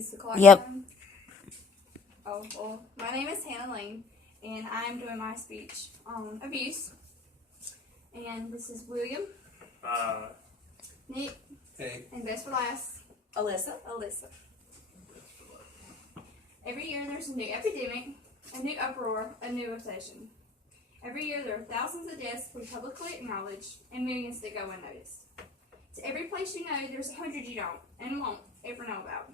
Is the clock Yep. time? Oh, well, my name is Hannah Lane, and I'm doing my speech on abuse. And this is William, Nick, Hey. and best for last, Alyssa. Every year there's a new epidemic, a new uproar, a new obsession. Every year there are thousands of deaths we publicly acknowledge and millions that go unnoticed. To every place you know, there's 100 you don't and won't ever know about.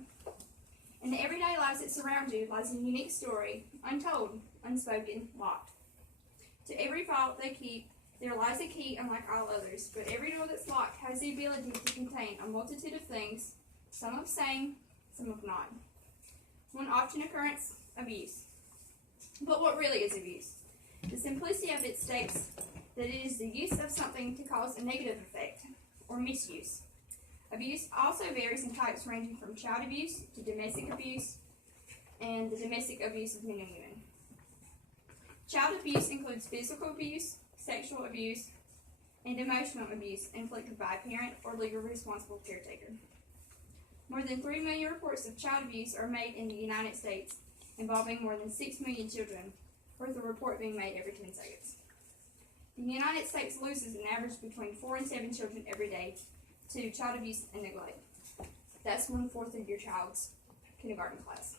In the everyday lives that surround you lies a unique story, untold, unspoken, locked. To every vault they keep, there lies a key unlike all others, but every door that's locked has the ability to contain a multitude of things, some of same, some of not. One often occurrence, abuse. But what really is abuse? The simplicity of it states that it is the use of something to cause a negative effect, or misuse. Abuse also varies in types ranging from child abuse to domestic abuse and the domestic abuse of men and women. Child abuse includes physical abuse, sexual abuse, and emotional abuse inflicted by a parent or legally responsible caretaker. More than 3 million reports of child abuse are made in the United States, involving more than 6 million children, with a report being made every 10 seconds. The United States loses an average between 4 and 7 children every day to child abuse and neglect. That's 1/4 of your child's kindergarten class.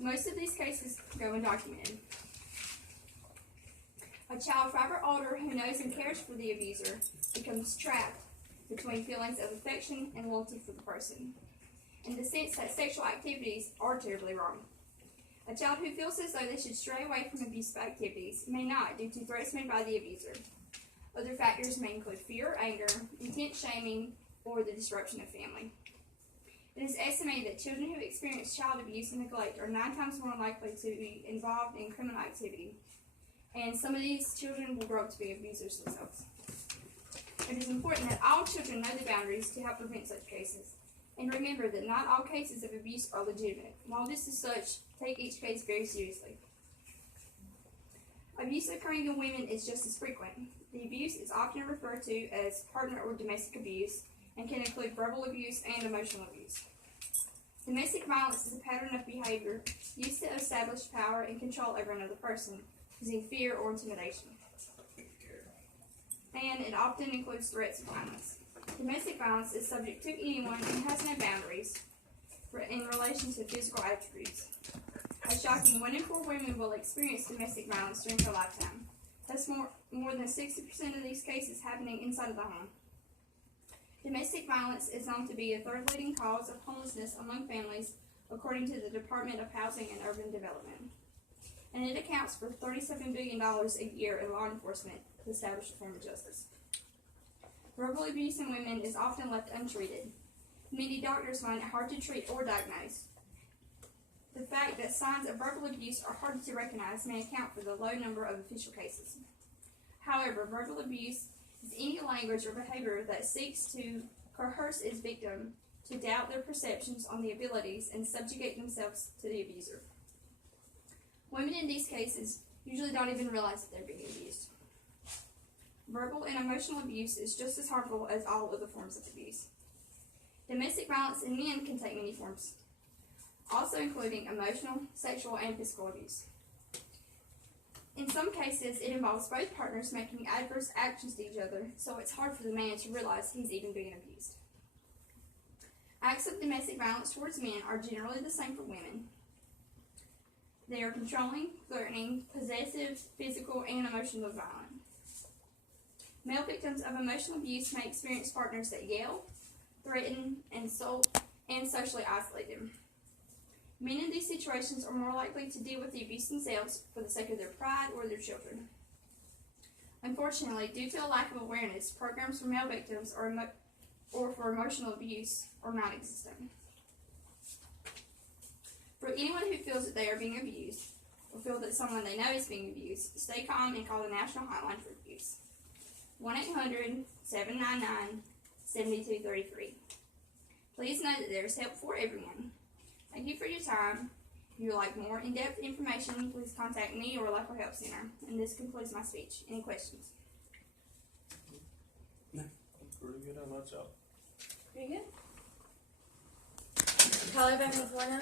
Most of these cases go undocumented. A child 5 or older who knows and cares for the abuser becomes trapped between feelings of affection and loyalty for the person, in the sense that sexual activities are terribly wrong. A child who feels as though they should stray away from abusive activities may not due to threats made by the abuser. Other factors may include fear, anger, intense shaming, or the disruption of family. It is estimated that children who experience child abuse and neglect are 9 times more likely to be involved in criminal activity, and some of these children will grow up to be abusers themselves. It is important that all children know the boundaries to help prevent such cases, and remember that not all cases of abuse are legitimate. While this is such, take each case very seriously. Abuse occurring in women is just as frequent. The abuse is often referred to as partner or domestic abuse and can include verbal abuse and emotional abuse. Domestic violence is a pattern of behavior used to establish power and control over another person, using fear or intimidation. And it often includes threats of violence. Domestic violence is subject to anyone and has no boundaries in relation to physical attributes. A shocking 1 in 4 women will experience domestic violence during their lifetime. That's more than 60% of these cases happening inside of the home. Domestic violence is known to be a 3rd leading cause of homelessness among families, according to the Department of Housing and Urban Development. And it accounts for $37 billion a year in law enforcement to establish a form of justice. Verbal abuse in women is often left untreated. Many doctors find it hard to treat or diagnose. The fact that signs of verbal abuse are hard to recognize may account for the low number of official cases. However, verbal abuse is any language or behavior that seeks to coerce its victim to doubt their perceptions on the abilities and subjugate themselves to the abuser. Women in these cases usually don't even realize that they're being abused. Verbal and emotional abuse is just as harmful as all other forms of abuse. Domestic violence in men can take many forms, also including emotional, sexual, and physical abuse. In some cases, it involves both partners making adverse actions to each other, so it's hard for the man to realize he's even being abused. Acts of domestic violence towards men are generally the same for women. They are controlling, threatening, possessive, physical, and emotional violence. Male victims of emotional abuse may experience partners that yell, threaten, insult, and socially isolate them. Men in these situations are more likely to deal with the abuse themselves for the sake of their pride or their children. Unfortunately, due to a lack of awareness, programs for male victims or for emotional abuse are non-existent. For anyone who feels that they are being abused, or feel that someone they know is being abused, stay calm and call the National Hotline for Abuse. 1-800-799-7233. Please know that there is help for everyone. Thank you for your time. If you would like more in-depth information, please contact me or Local Help Center. And this concludes my speech. Any questions? No. Pretty good on that job. Pretty good. Tyler back on the floor now?